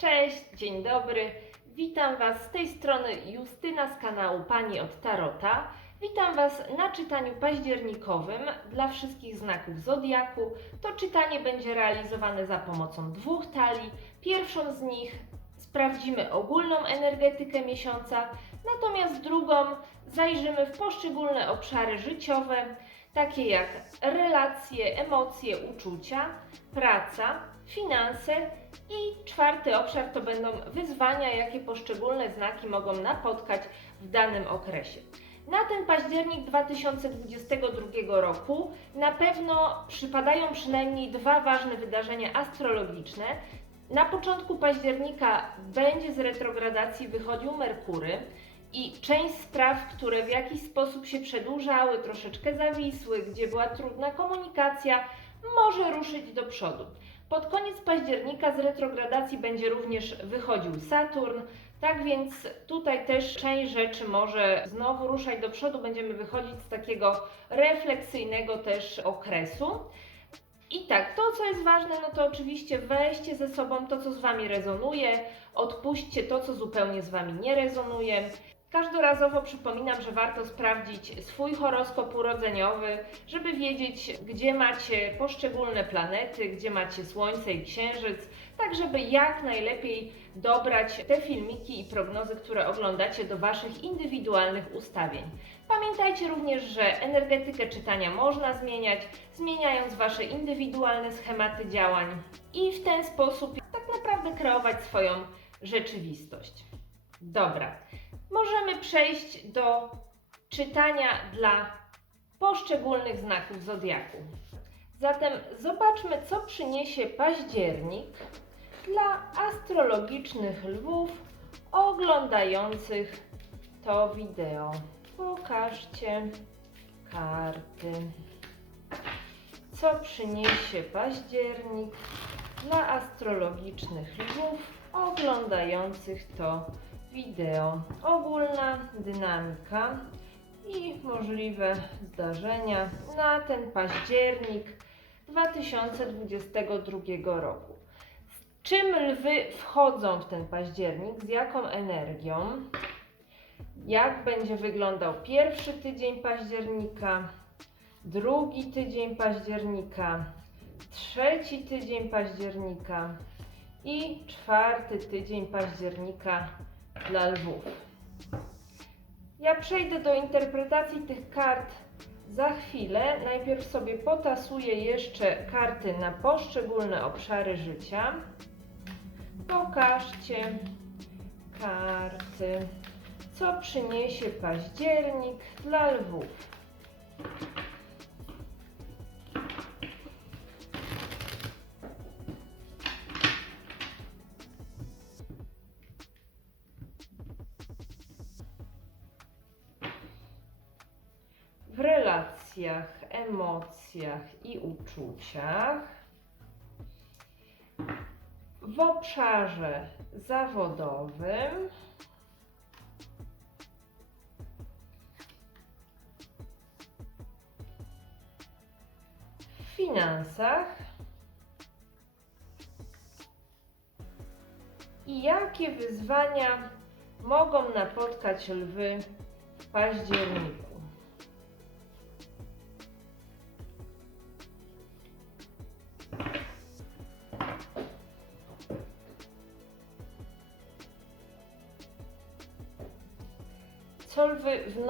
Cześć, dzień dobry. Witam Was z tej strony Justyna z kanału Pani od Tarota. Witam Was na czytaniu październikowym dla wszystkich znaków zodiaku. To czytanie będzie realizowane za pomocą dwóch talii. Pierwszą z nich sprawdzimy ogólną energetykę miesiąca, natomiast drugą zajrzymy w poszczególne obszary życiowe, takie jak relacje, emocje, uczucia, praca, finanse i czwarty obszar to będą wyzwania, jakie poszczególne znaki mogą napotkać w danym okresie. Na ten październik 2022 roku na pewno przypadają przynajmniej dwa ważne wydarzenia astrologiczne. Na początku października będzie z retrogradacji wychodził Merkury i część spraw, które w jakiś sposób się przedłużały, troszeczkę zawisły, gdzie była trudna komunikacja, może ruszyć do przodu. Pod koniec października z retrogradacji będzie również wychodził Saturn, tak więc tutaj też część rzeczy może znowu ruszać do przodu, będziemy wychodzić z takiego refleksyjnego też okresu. I tak, to co jest ważne, no to oczywiście weźcie ze sobą to, co z Wami rezonuje, odpuśćcie to, co zupełnie z Wami nie rezonuje. Każdorazowo przypominam, że warto sprawdzić swój horoskop urodzeniowy, żeby wiedzieć, gdzie macie poszczególne planety, gdzie macie Słońce i Księżyc, tak żeby jak najlepiej dobrać te filmiki i prognozy, które oglądacie do Waszych indywidualnych ustawień. Pamiętajcie również, że energetykę czytania można zmieniać, zmieniając Wasze indywidualne schematy działań i w ten sposób tak naprawdę kreować swoją rzeczywistość. Dobra, możemy przejść do czytania dla poszczególnych znaków zodiaku. Zatem zobaczmy, co przyniesie październik dla astrologicznych lwów oglądających to wideo. Pokażcie karty. Co przyniesie październik dla astrologicznych lwów oglądających to wideo? Ogólna dynamika i możliwe zdarzenia na ten październik 2022 roku. Z czym lwy wchodzą w ten październik? Z jaką energią? Jak będzie wyglądał pierwszy tydzień października, drugi tydzień października, trzeci tydzień października i czwarty tydzień października dla lwów. Ja przejdę do interpretacji tych kart za chwilę. Najpierw sobie potasuję jeszcze karty na poszczególne obszary życia. Pokażcie karty. Co przyniesie październik dla lwów? Emocjach i uczuciach, w obszarze zawodowym, w finansach. I jakie wyzwania mogą napotkać lwy w październiku.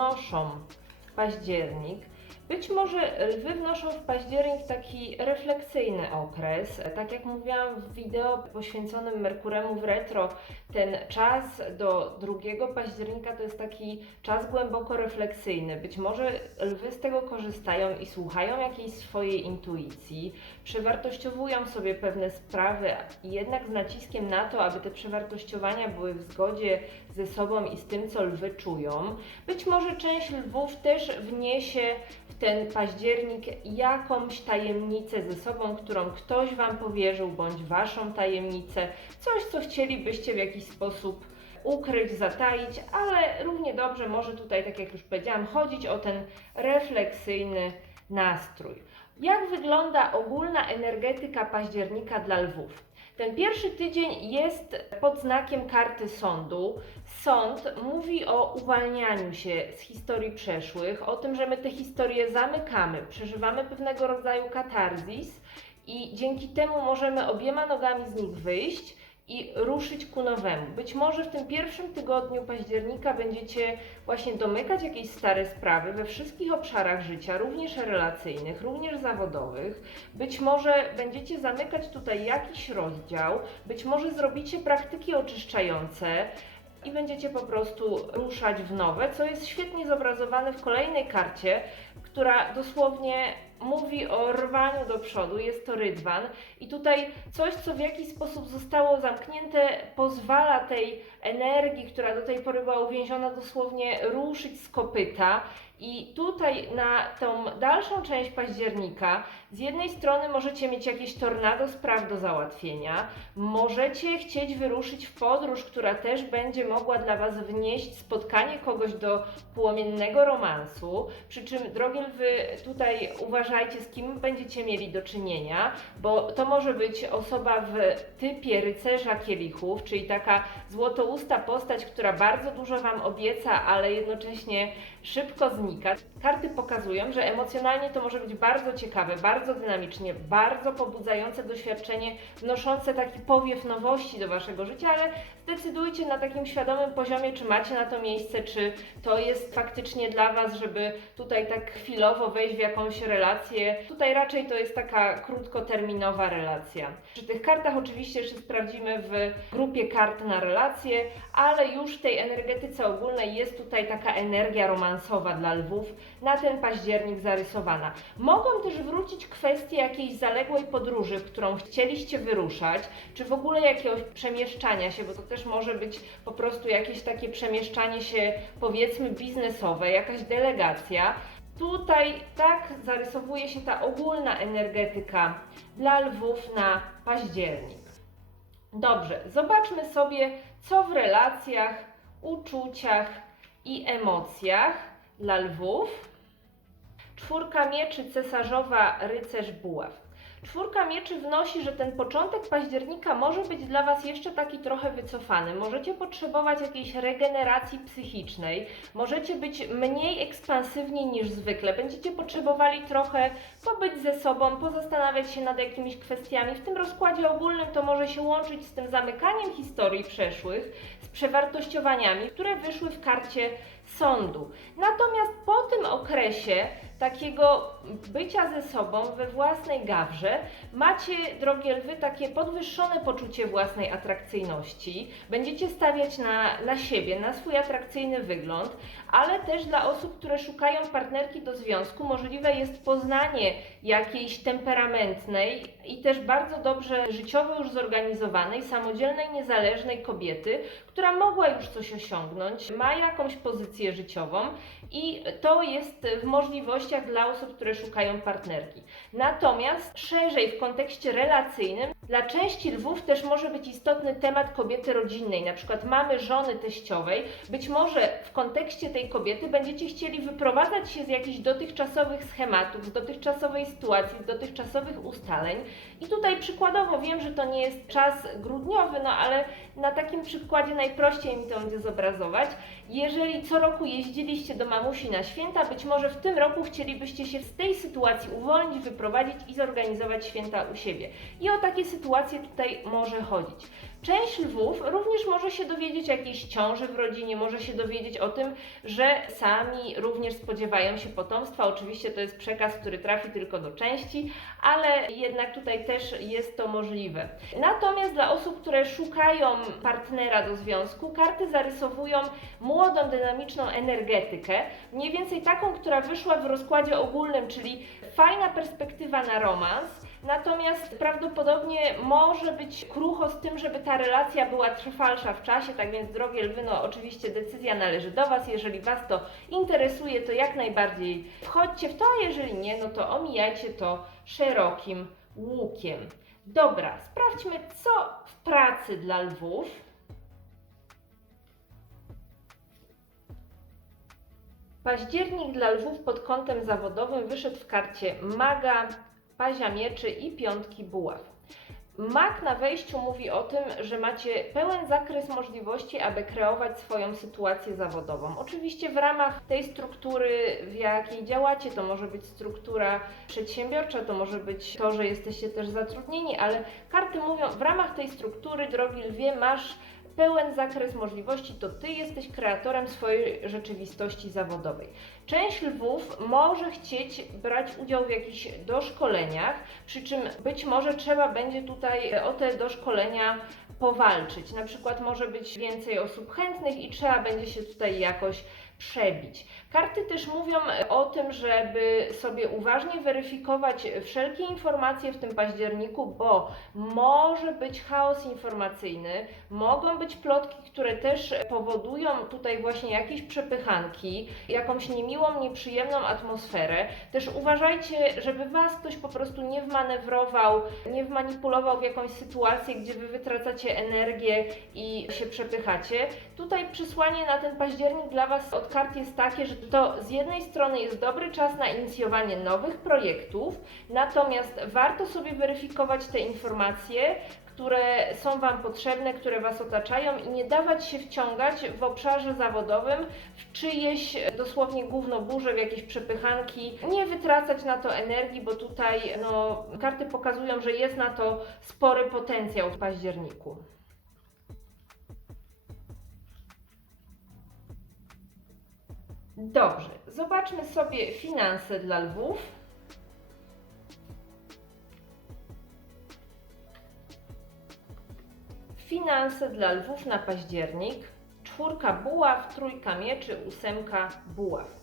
Wnoszą październik. Być może lwy wnoszą w październik taki refleksyjny okres. Tak jak mówiłam w wideo poświęconym Merkuremu w retro, ten czas do 2 października to jest taki czas głęboko refleksyjny. Być może lwy z tego korzystają i słuchają jakiejś swojej intuicji, przewartościowują sobie pewne sprawy, jednak z naciskiem na to, aby te przewartościowania były w zgodzie ze sobą i z tym, co lwy czują. Być może część lwów też wniesie w ten październik jakąś tajemnicę ze sobą, którą ktoś Wam powierzył, bądź Waszą tajemnicę, coś, co chcielibyście w jakiś sposób ukryć, zataić, ale równie dobrze może tutaj, tak jak już powiedziałam, chodzić o ten refleksyjny nastrój. Jak wygląda ogólna energetyka października dla lwów? Ten pierwszy tydzień jest pod znakiem karty sądu. Sąd mówi o uwalnianiu się z historii przeszłych, o tym, że my te historie zamykamy, przeżywamy pewnego rodzaju katarzis i dzięki temu możemy obiema nogami z nich wyjść i ruszyć ku nowemu. Być może w tym pierwszym tygodniu października będziecie właśnie domykać jakieś stare sprawy we wszystkich obszarach życia, również relacyjnych, również zawodowych. Być może będziecie zamykać tutaj jakiś rozdział, być może zrobicie praktyki oczyszczające i będziecie po prostu ruszać w nowe, co jest świetnie zobrazowane w kolejnej karcie, która dosłownie mówi o rwaniu do przodu, jest to rydwan i tutaj coś, co w jakiś sposób zostało zamknięte, pozwala tej energii, która do tej pory była uwięziona, dosłownie ruszyć z kopyta. I tutaj na tą dalszą część października, z jednej strony możecie mieć jakieś tornado spraw do załatwienia, możecie chcieć wyruszyć w podróż, która też będzie mogła dla Was wnieść spotkanie kogoś do płomiennego romansu. Przy czym, drogie lwy, tutaj uważajcie, z kim będziecie mieli do czynienia, bo to może być osoba w typie rycerza kielichów, czyli taka złotousta postać, która bardzo dużo Wam obieca, ale jednocześnie szybko znika. Karty pokazują, że emocjonalnie to może być bardzo ciekawe, bardzo dynamicznie, bardzo pobudzające doświadczenie, wnoszące taki powiew nowości do Waszego życia, ale zdecydujcie na takim świadomym poziomie, czy macie na to miejsce, czy to jest faktycznie dla Was, żeby tutaj tak chwilowo wejść w jakąś relację. Tutaj raczej to jest taka krótkoterminowa relacja. Przy tych kartach oczywiście jeszcze sprawdzimy w grupie kart na relacje, ale już w tej energetyce ogólnej jest tutaj taka energia romansowa dla lwów na ten październik zarysowana. Mogą też wrócić kwestie jakiejś zaległej podróży, w którą chcieliście wyruszać, czy w ogóle jakiegoś przemieszczania się, bo to też może być po prostu jakieś takie przemieszczanie się, powiedzmy, biznesowe, jakaś delegacja. Tutaj tak zarysowuje się ta ogólna energetyka dla lwów na październik. Dobrze, zobaczmy sobie, co w relacjach, uczuciach i emocjach dla lwów. Czwórka mieczy cesarzowa, rycerz buław. Czwórka mieczy wnosi, że ten początek października może być dla Was jeszcze taki trochę wycofany. Możecie potrzebować jakiejś regeneracji psychicznej, możecie być mniej ekspansywni niż zwykle. Będziecie potrzebowali trochę pobyć ze sobą, pozastanawiać się nad jakimiś kwestiami. W tym rozkładzie ogólnym to może się łączyć z tym zamykaniem historii przeszłych, z przewartościowaniami, które wyszły w karcie sądu. Natomiast po tym okresie takiego bycia ze sobą we własnej gawrze macie, drogie lwy, takie podwyższone poczucie własnej atrakcyjności. Będziecie stawiać na, na siebie, na swój atrakcyjny wygląd, ale też dla osób, które szukają partnerki do związku, możliwe jest poznanie jakiejś temperamentnej i też bardzo dobrze życiowo już zorganizowanej, samodzielnej, niezależnej kobiety, która mogła już coś osiągnąć, ma jakąś pozycję życiową i to jest w możliwościach dla osób, które szukają partnerki. Natomiast szerzej w kontekście relacyjnym, dla części lwów też może być istotny temat kobiety rodzinnej, na przykład mamy żony teściowej. Być może w kontekście tej kobiety będziecie chcieli wyprowadzać się z jakichś dotychczasowych schematów, z dotychczasowej sytuacji, z dotychczasowych ustaleń. I tutaj przykładowo wiem, że to nie jest czas grudniowy, no ale na takim przykładzie najprościej mi to będzie zobrazować. Jeżeli co roku jeździliście do mamusi na święta, być może w tym roku chcielibyście się z tej sytuacji uwolnić, wyprowadzić i zorganizować święta u siebie. I o takie sytuacje tutaj może chodzić. Część lwów również może się dowiedzieć o jakiejś ciąży w rodzinie, może się dowiedzieć o tym, że sami również spodziewają się potomstwa. Oczywiście to jest przekaz, który trafi tylko do części, ale jednak tutaj też jest to możliwe. Natomiast dla osób, które szukają partnera do związku, karty zarysowują młodą, dynamiczną energetykę, mniej więcej taką, która wyszła w rozkładzie ogólnym, czyli fajna perspektywa na romans. Natomiast prawdopodobnie może być krucho z tym, żeby ta relacja była trwalsza w czasie, tak więc drogie lwy, no oczywiście decyzja należy do Was. Jeżeli Was to interesuje, to jak najbardziej wchodźcie w to, a jeżeli nie, no to omijajcie to szerokim łukiem. Dobra, sprawdźmy co w pracy dla lwów. Październik dla lwów pod kątem zawodowym wyszedł w karcie maga, pazia mieczy i piątki buław. Mak na wejściu mówi o tym, że macie pełen zakres możliwości, aby kreować swoją sytuację zawodową. Oczywiście w ramach tej struktury, w jakiej działacie, to może być struktura przedsiębiorcza, to może być to, że jesteście też zatrudnieni, ale karty mówią, w ramach tej struktury, drogi lwie, masz pełen zakres możliwości, to ty jesteś kreatorem swojej rzeczywistości zawodowej. Część lwów może chcieć brać udział w jakichś doszkoleniach, przy czym być może trzeba będzie tutaj o te doszkolenia powalczyć. Na przykład może być więcej osób chętnych i trzeba będzie się tutaj jakoś przebić. Karty też mówią o tym, żeby sobie uważnie weryfikować wszelkie informacje w tym październiku, bo może być chaos informacyjny, mogą być plotki, które też powodują tutaj właśnie jakieś przepychanki, jakąś niemiłą, nieprzyjemną atmosferę. Też uważajcie, żeby Was ktoś po prostu nie wmanewrował, nie wmanipulował w jakąś sytuację, gdzie Wy wytracacie energię i się przepychacie. Tutaj przesłanie na ten październik dla Was od kart jest takie, że to z jednej strony jest dobry czas na inicjowanie nowych projektów, natomiast warto sobie weryfikować te informacje, które są Wam potrzebne, które Was otaczają i nie dawać się wciągać w obszarze zawodowym w czyjeś dosłownie gównoburze, w jakieś przepychanki. Nie wytracać na to energii, bo tutaj no, karty pokazują, że jest na to spory potencjał w październiku. Dobrze, zobaczmy sobie finanse dla lwów. Finanse dla lwów na październik. Czwórka buław, trójka mieczy, ósemka buław.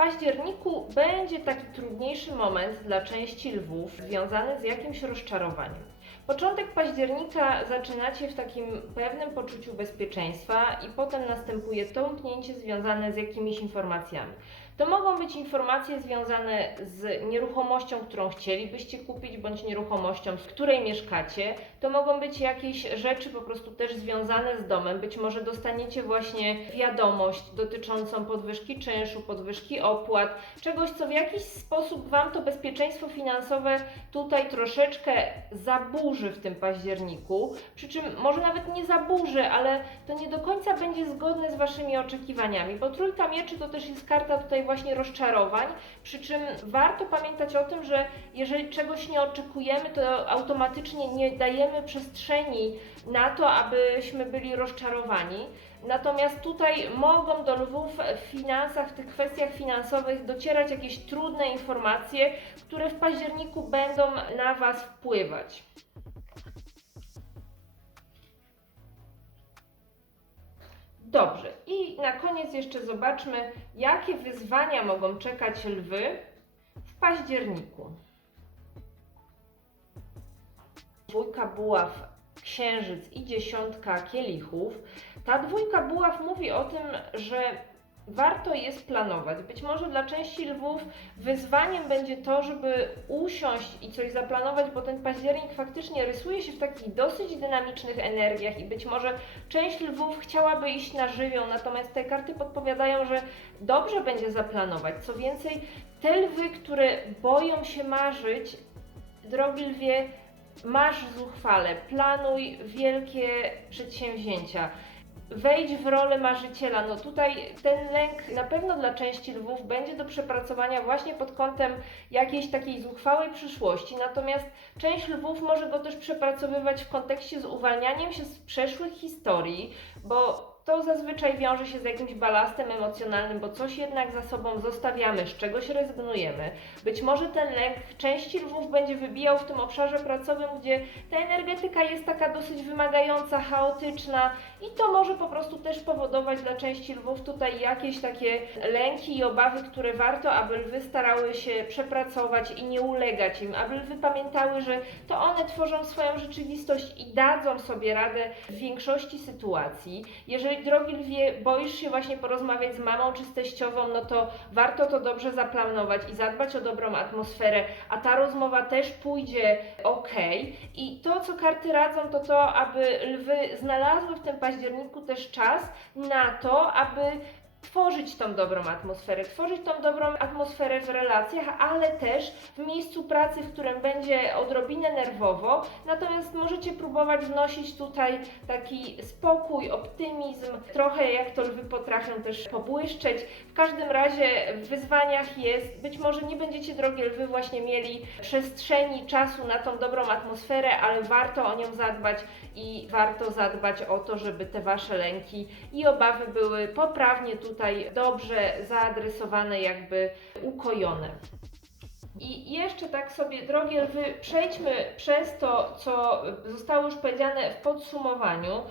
Październiku będzie taki trudniejszy moment dla części lwów związany z jakimś rozczarowaniem. Początek października zaczynacie w takim pewnym poczuciu bezpieczeństwa i potem następuje tąpnięcie związane z jakimiś informacjami. To mogą być informacje związane z nieruchomością, którą chcielibyście kupić, bądź nieruchomością, w której mieszkacie. To mogą być jakieś rzeczy po prostu też związane z domem. Być może dostaniecie właśnie wiadomość dotyczącą podwyżki czynszu, podwyżki opłat, czegoś, co w jakiś sposób Wam to bezpieczeństwo finansowe tutaj troszeczkę zaburzy w tym październiku. Przy czym może nawet nie zaburzy, ale to nie do końca będzie zgodne z Waszymi oczekiwaniami, bo trójka mieczy to też jest karta tutaj właśnie rozczarowań, przy czym warto pamiętać o tym, że jeżeli czegoś nie oczekujemy, to automatycznie nie dajemy przestrzeni na to, abyśmy byli rozczarowani. Natomiast tutaj mogą do lwów w finansach, w tych kwestiach finansowych docierać jakieś trudne informacje, które w październiku będą na Was wpływać. Dobrze, i na koniec jeszcze zobaczmy, jakie wyzwania mogą czekać lwy w październiku. Dwójka buław, księżyc i dziesiątka kielichów. Ta dwójka buław mówi o tym, że warto jest planować. Być może dla części lwów wyzwaniem będzie to, żeby usiąść i coś zaplanować, bo ten październik faktycznie rysuje się w takich dosyć dynamicznych energiach i być może część lwów chciałaby iść na żywioł, natomiast te karty podpowiadają, że dobrze będzie zaplanować. Co więcej, te lwy, które boją się marzyć, drogi lwie, masz zuchwale, planuj wielkie przedsięwzięcia wejdź w rolę marzyciela. No tutaj ten lęk na pewno dla części lwów będzie do przepracowania właśnie pod kątem jakiejś takiej zuchwałej przyszłości, natomiast część lwów może go też przepracowywać w kontekście z uwalnianiem się z przeszłych historii, bo to zazwyczaj wiąże się z jakimś balastem emocjonalnym, bo coś jednak za sobą zostawiamy, z czegoś rezygnujemy. Być może ten lęk części lwów będzie wybijał w tym obszarze pracowym, gdzie ta energetyka jest taka dosyć wymagająca, chaotyczna i to może po prostu też powodować dla części lwów tutaj jakieś takie lęki i obawy, które warto, aby lwy starały się przepracować i nie ulegać im, aby lwy pamiętały, że to one tworzą swoją rzeczywistość i dadzą sobie radę w większości sytuacji. Jeżeli drogi lwie, boisz się właśnie porozmawiać z mamą czy z teściową, no to warto to dobrze zaplanować i zadbać o dobrą atmosferę, a ta rozmowa też pójdzie ok. I to, co karty radzą, to to, aby lwy znalazły w tym październiku też czas na to, aby tworzyć tą dobrą atmosferę, tworzyć tą dobrą atmosferę w relacjach, ale też w miejscu pracy, w którym będzie odrobinę nerwowo. Natomiast możecie próbować wnosić tutaj taki spokój, optymizm, trochę jak to lwy potrafią też pobłyszczeć. W każdym razie w wyzwaniach jest, być może nie będziecie drogie lwy właśnie mieli przestrzeni, czasu na tą dobrą atmosferę, ale warto o nią zadbać i warto zadbać o to, żeby te wasze lęki i obawy były poprawnie tutaj dobrze zaadresowane, jakby ukojone. I jeszcze tak sobie, drogie lwy, przejdźmy przez to, co zostało już powiedziane w podsumowaniu.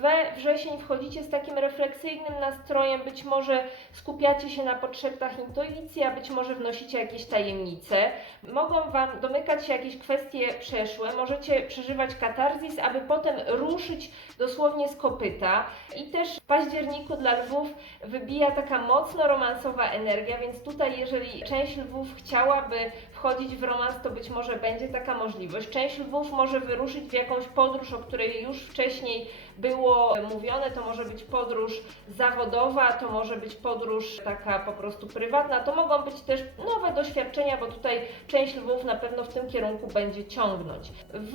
We wrzesień wchodzicie z takim refleksyjnym nastrojem, być może skupiacie się na potrzebach intuicji, a być może wnosicie jakieś tajemnice. Mogą Wam domykać się jakieś kwestie przeszłe, możecie przeżywać katarzis, aby potem ruszyć dosłownie z kopyta. I też w październiku dla lwów wybija taka mocno romansowa energia, więc tutaj jeżeli część lwów chciałaby wchodzić w romans, to być może będzie taka możliwość. Część lwów może wyruszyć w jakąś podróż, o której już wcześniej było mówione, to może być podróż zawodowa, to może być podróż taka po prostu prywatna, to mogą być też nowe doświadczenia, bo tutaj część lwów na pewno w tym kierunku będzie ciągnąć. W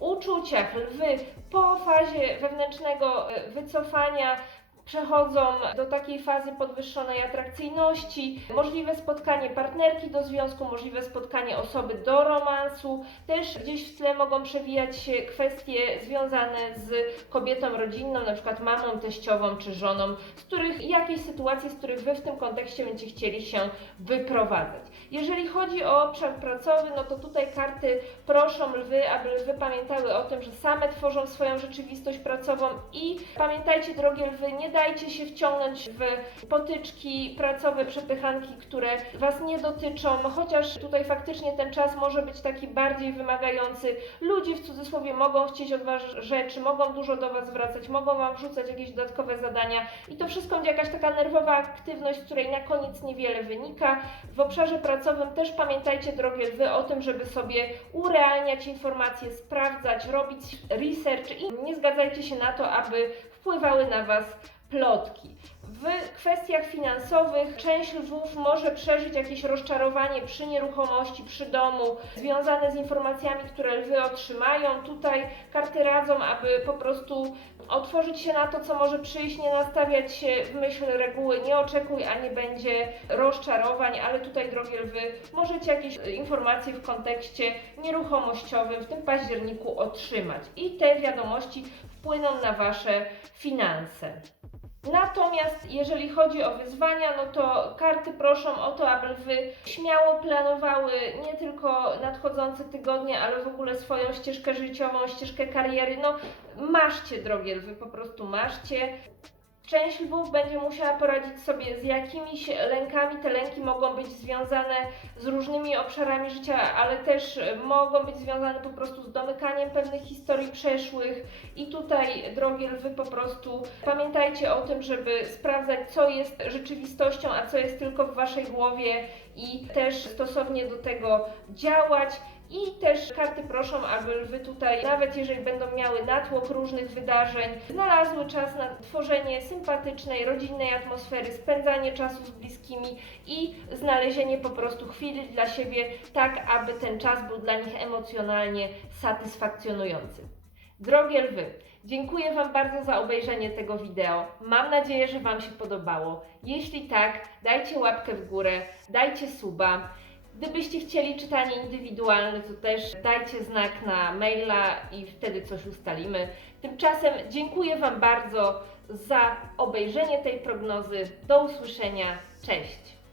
uczuciach lwy po fazie wewnętrznego e, wycofania przechodzą do takiej fazy podwyższonej atrakcyjności, możliwe spotkanie partnerki do związku, możliwe spotkanie osoby do romansu. Też gdzieś w tle mogą przewijać się kwestie związane z kobietą rodzinną, na przykład mamą, teściową czy żoną, z których jakieś sytuacje, z których Wy w tym kontekście będziecie chcieli się wyprowadzać. Jeżeli chodzi o obszar pracowy, no to tutaj karty proszą lwy, aby lwy pamiętały o tym, że same tworzą swoją rzeczywistość pracową i pamiętajcie, drogie lwy, nie dajcie się wciągnąć w potyczki pracowe, przepychanki, które Was nie dotyczą, chociaż tutaj faktycznie ten czas może być taki bardziej wymagający. Ludzie w cudzysłowie mogą chcieć od Was rzeczy, mogą dużo do Was zwracać, mogą Wam wrzucać jakieś dodatkowe zadania i to wszystko będzie jakaś taka nerwowa aktywność, z której na koniec niewiele wynika. W obszarze pracowym też pamiętajcie, drogie lwy, o tym, żeby sobie urealniać informacje, sprawdzać, robić research i nie zgadzajcie się na to, aby wpływały na Was plotki. W kwestiach finansowych część lwów może przeżyć jakieś rozczarowanie przy nieruchomości, przy domu, związane z informacjami, które lwy otrzymają. Tutaj karty radzą, aby po prostu otworzyć się na to, co może przyjść, nie nastawiać się w myśl reguły, nie oczekuj, a nie będzie rozczarowań, ale tutaj, drogie lwy, możecie jakieś informacje w kontekście nieruchomościowym w tym październiku otrzymać. I te wiadomości wpłyną na Wasze finanse. Natomiast jeżeli chodzi o wyzwania, no to karty proszą o to, aby lwy śmiało planowały nie tylko nadchodzące tygodnie, ale w ogóle swoją ścieżkę życiową, ścieżkę kariery. No maszcie, drogie lwy, po prostu maszcie. Część lwów będzie musiała poradzić sobie z jakimiś lękami. Te lęki mogą być związane z różnymi obszarami życia, ale też mogą być związane po prostu z domykaniem pewnych historii przeszłych. I tutaj, drogie lwy, po prostu pamiętajcie o tym, żeby sprawdzać, co jest rzeczywistością, a co jest tylko w waszej głowie i też stosownie do tego działać. I też karty proszą, aby lwy tutaj, nawet jeżeli będą miały natłok różnych wydarzeń, znalazły czas na tworzenie sympatycznej, rodzinnej atmosfery, spędzanie czasu z bliskimi i znalezienie po prostu chwili dla siebie, tak aby ten czas był dla nich emocjonalnie satysfakcjonujący. Drogie lwy, dziękuję Wam bardzo za obejrzenie tego wideo. Mam nadzieję, że Wam się podobało. Jeśli tak, dajcie łapkę w górę, dajcie suba. Gdybyście chcieli czytanie indywidualne, to też dajcie znak na maila i wtedy coś ustalimy. Tymczasem dziękuję Wam bardzo za obejrzenie tej prognozy. Do usłyszenia. Cześć!